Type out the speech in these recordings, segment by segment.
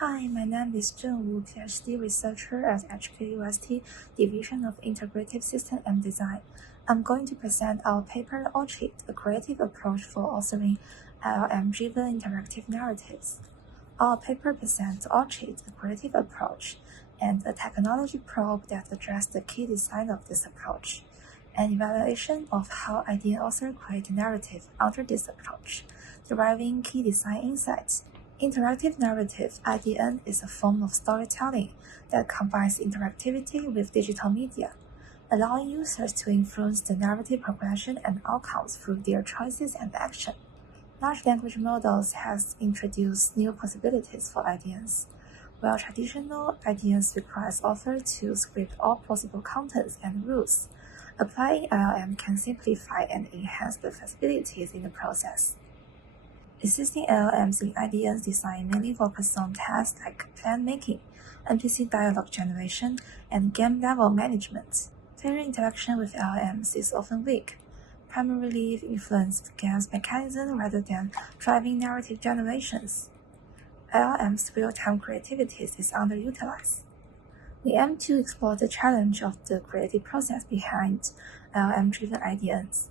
Hi, my name is ZhenWU, PhD researcher at HKUST Division of Integrative System and Design. I'm going to present our paper ORCHID, a creative approach for authoring LLM-driven interactive narratives. Our paper presents ORCHID, a creative approach, and a technology probe that addresses the key design of this approach, an evaluation of how idea authors create narrative under this approach, deriving key design insights. Interactive narrative, IDN, is a form of storytelling that combines interactivity with digital media, allowing users to influence the narrative progression and outcomes through their choices and action. Large language models has introduced new possibilities for IDNs. While traditional IDNs requires authors to script all possible contents and rules, applying LLM can simplify and enhance the flexibilities in the process. Existing LLMs in IDNs design mainly focus on tasks like plan making, NPC dialogue generation, and game-level management. Player interaction with LLMs is often weak, primarily influenced game's mechanism rather than driving narrative generations. LLM's real-time creativity is underutilized. We aim to explore the challenge of the creative process behind LLM-driven IDNs.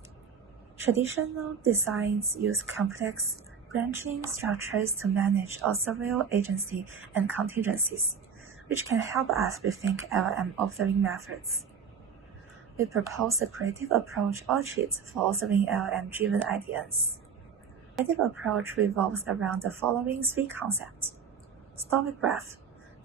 Traditional designs use complex branching structures to manage authorial agency and contingencies, which can help us rethink LLM authoring methods. We propose a creative approach ORCHID for authoring LLM-driven IDNs. The creative approach revolves around the following three concepts. Story graph,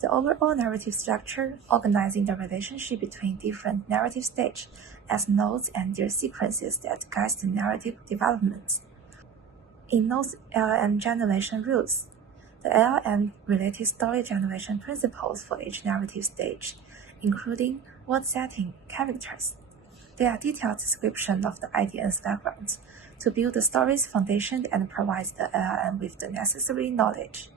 the overall narrative structure organizing the relationship between different narrative stages as nodes and their sequences that guides the narrative development. In nodes LLM generation rules, the LLM-related story generation principles for each narrative stage, including word setting, characters. They are detailed description of the IDN's background to build the story's foundation and provide the LLM with the necessary knowledge.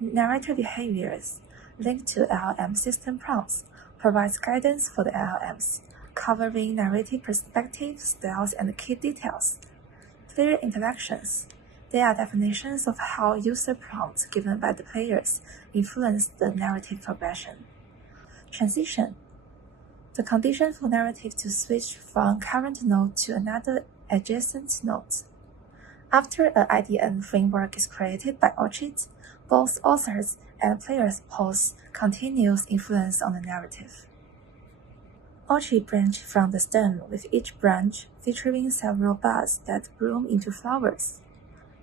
Narrator behaviors linked to LLM system prompts provides guidance for the LLMs, covering narrative perspective, styles, and key details. Player interactions. They are definitions of how user prompts given by the players influence the narrative progression. Transition. The condition for narrative to switch from current node to another adjacent node. After an IDN framework is created by ORCHID, both authors and players pose continuous influence on the narrative. ORCHID branch from the stem, with each branch featuring several buds that bloom into flowers.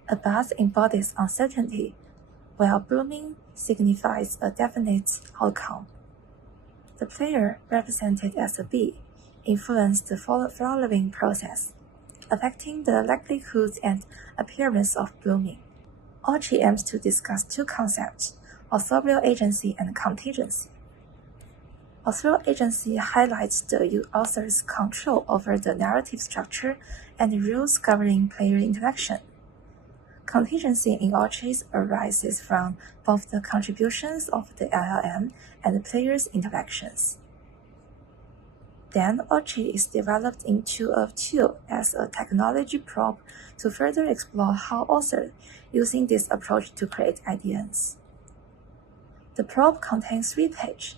A bud embodies uncertainty, while blooming signifies a definite outcome. The player, represented as a bee, influences the flowering process, affecting the likelihood and appearance of blooming. ORCHID aims to discuss two concepts, authorial agency and contingency. Authorial agency highlights the author's control over the narrative structure and rules governing player interaction. Contingency in ORCHID arises from both the contributions of the LLM and the player's interactions. Then, ORCHID is developed into a tool as a technology probe to further explore how authors using this approach to create IDNs. The probe contains 3 pages.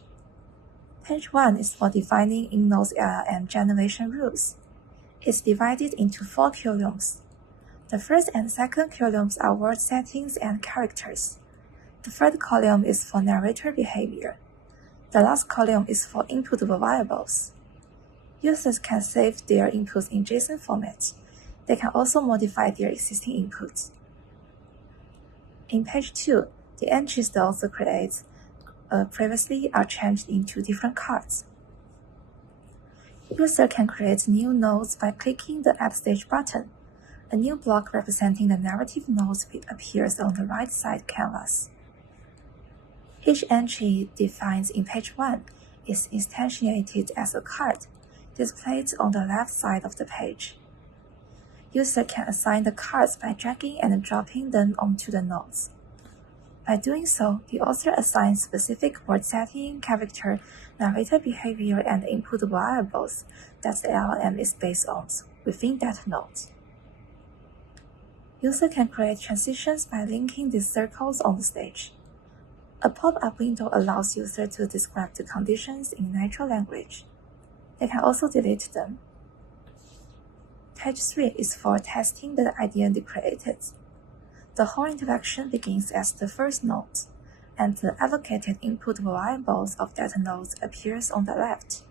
Page 1 is for defining in-node LLM generation rules. It's divided into 4 columns. The first and second columns are word settings and characters. The third column is for narrator behavior. The last column is for input variables. Users can save their inputs in JSON format. They can also modify their existing inputs. In page 2, the entries the author creates previously are changed into different cards. User can create new nodes by clicking the Add Stage button. A new block representing the narrative nodes appears on the right side canvas. Each entry defined in page 1 is instantiated as a card, displayed on the left side of the page. User can assign the cards by dragging and dropping them onto the nodes. By doing so, the author assigns specific word setting, character, narrator behavior, and input variables that the LLM is based on within that node. User can create transitions by linking these circles on the stage. A pop-up window allows users to describe the conditions in natural language. They can also delete them. Page 3 is for testing the idea they created. The whole interaction begins as the first node, and the allocated input variables of that node appears on the left.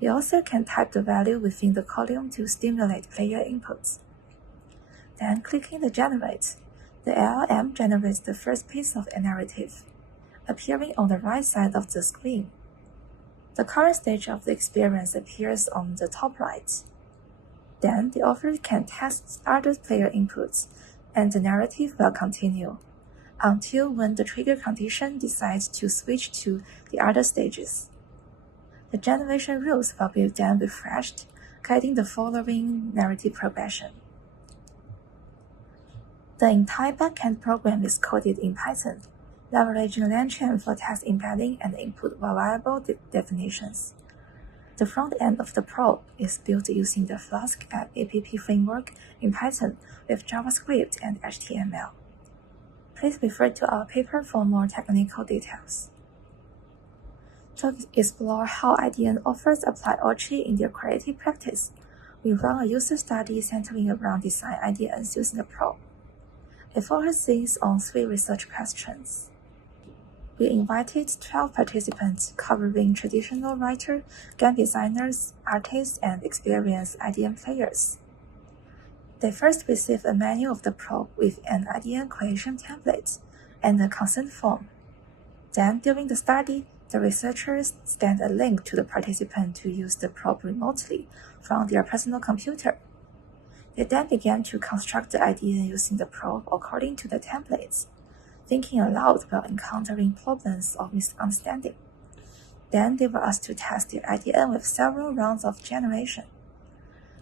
The author can type the value within the column to stimulate player inputs. Then, clicking the Generate, the LLM generates the first piece of a narrative, appearing on the right side of the screen. The current stage of the experience appears on the top right. Then, the author can test other player inputs, and the narrative will continue until when the trigger condition decides to switch to the other stages. The generation rules will be then refreshed, guiding the following narrative progression. The entire backend program is coded in Python, leveraging LangChain for text embedding and input variable definitions. The front end of the probe is built using the Flask app framework in Python with JavaScript and HTML. Please refer to our paper for more technical details. To explore how IDN authors apply OCHI in their creative practice, we run a user study centering around design IDNs using the probe. It focuses on 3 research questions. We invited 12 participants covering traditional writers, game designers, artists, and experienced IDN players. They first received a manual of the probe with an IDN creation template and a consent form. Then, during the study, the researchers sent a link to the participant to use the probe remotely from their personal computer. They then began to construct the IDN using the probe according to the templates, thinking aloud while encountering problems of misunderstanding. Then they were asked to test their IDN with several rounds of generation.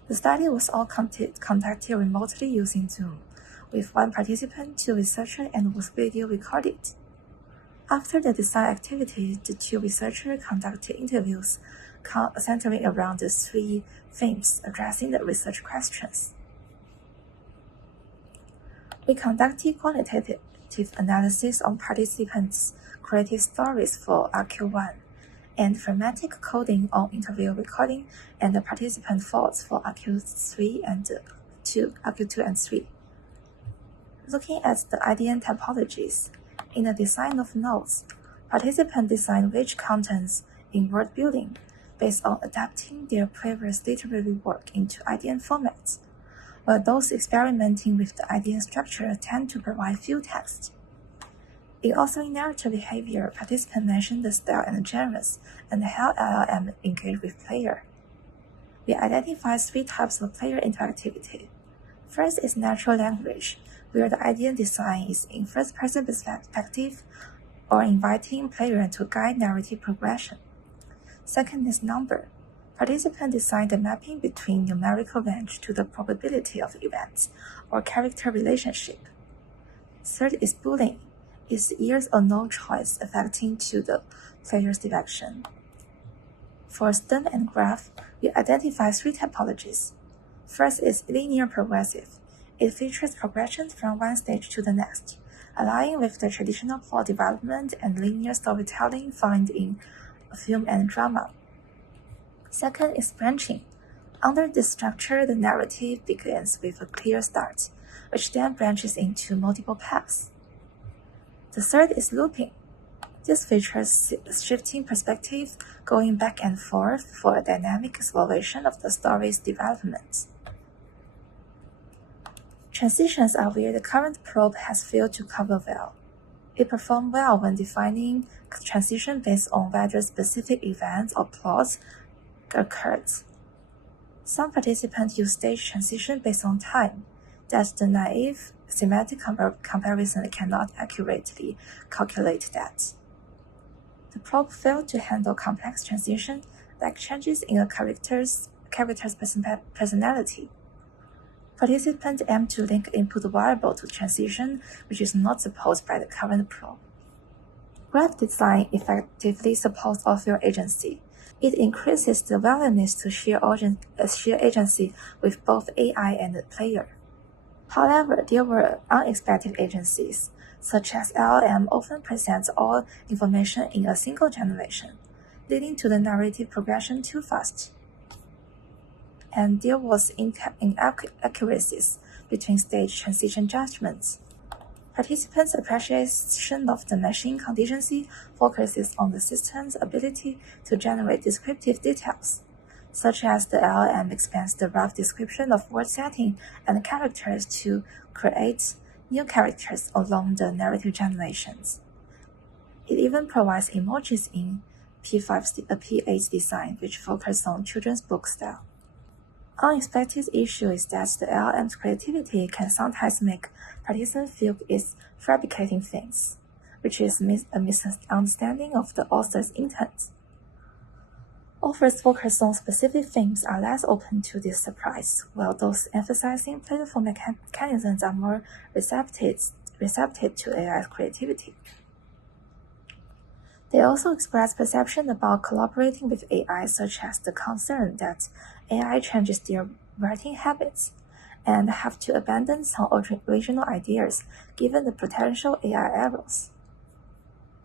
The study was all conducted remotely using Zoom, with 1 participant, 2 researchers, and was video recorded. After the design activity, the 2 researchers conducted interviews centering around the 3 themes addressing the research questions. We conducted quantitative analysis on participants' creative stories for RQ1 and thematic coding on interview recording and the participant thoughts for RQ2 and 3. Looking at the IDN typologies, in the design of nodes, participants design rich contents in word building based on adapting their previous literary work into IDN formats, while those experimenting with the IDN structure tend to provide few text. In authoring narrative behavior, participants mention the style and genres and how LLM engage with player. We identify 3 types of player interactivity. First is natural language, where the IDN design is in first-person perspective or inviting player to guide narrative progression. Second is number. Participants design the mapping between numerical range to the probability of events or character relationship. Third is Boolean. It's yes or no choice affecting to the player's direction. For stem and graph, we identify 3 typologies. First is linear progressive. It features progression from one stage to the next, aligning with the traditional plot development and linear storytelling found in film and drama. Second is branching. Under this structure, the narrative begins with a clear start, which then branches into multiple paths. The third is looping. This features shifting perspectives, going back and forth for a dynamic exploration of the story's development. Transitions are where the current probe has failed to cover well. It performed well when defining transition based on whether specific events or plots occurred. Some participants use stage transition based on time. That's the naive semantic comparison cannot accurately calculate that. The probe failed to handle complex transition, like changes in a character's personality. Participants aim to link input variable to transition, which is not supported by the current probe. Graph design effectively supports author agency. It increases the willingness to share agency with both AI and the player. However, there were unexpected agencies, such as LLM, often presents all information in a single generation, leading to the narrative progression too fast. And there was inaccuracies between stage transition judgments. Participants' appreciation of the machine contingency focuses on the system's ability to generate descriptive details, such as the LLM expands the rough description of word setting and characters to create new characters along the narrative generations. It even provides emojis in P8 design, which focus on children's book style. Unexpected issue is that the LLM's creativity can sometimes make participants feel it's fabricating things, which is a misunderstanding of the author's intent. Authors focused on specific themes are less open to this surprise, while those emphasizing playful mechanisms are more receptive to AI's creativity. They also express perception about collaborating with AI, such as the concern that AI changes their writing habits and have to abandon some original ideas given the potential AI errors.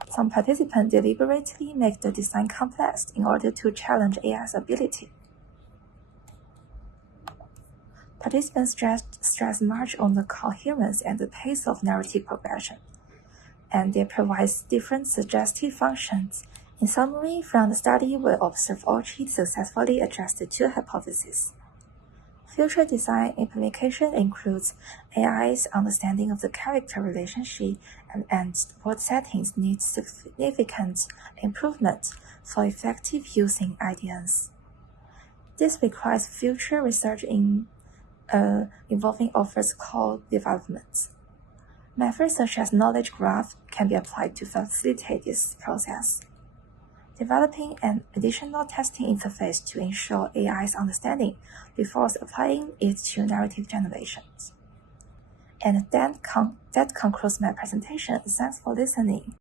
Some participants deliberately make the design complex in order to challenge AI's ability. Participants stress much on the coherence and the pace of narrative progression, and they provide different suggestive functions. In summary, from the study, we observed Orchid successfully addressed two hypotheses. Future design implication includes AI's understanding of the character relationship and word settings needs significant improvement for effective use in IDNs. This requires future research involving authors' code development. Methods such as knowledge graph can be applied to facilitate this process. Developing an additional testing interface to ensure AI's understanding before applying it to narrative generations. And that concludes my presentation. Thanks for listening.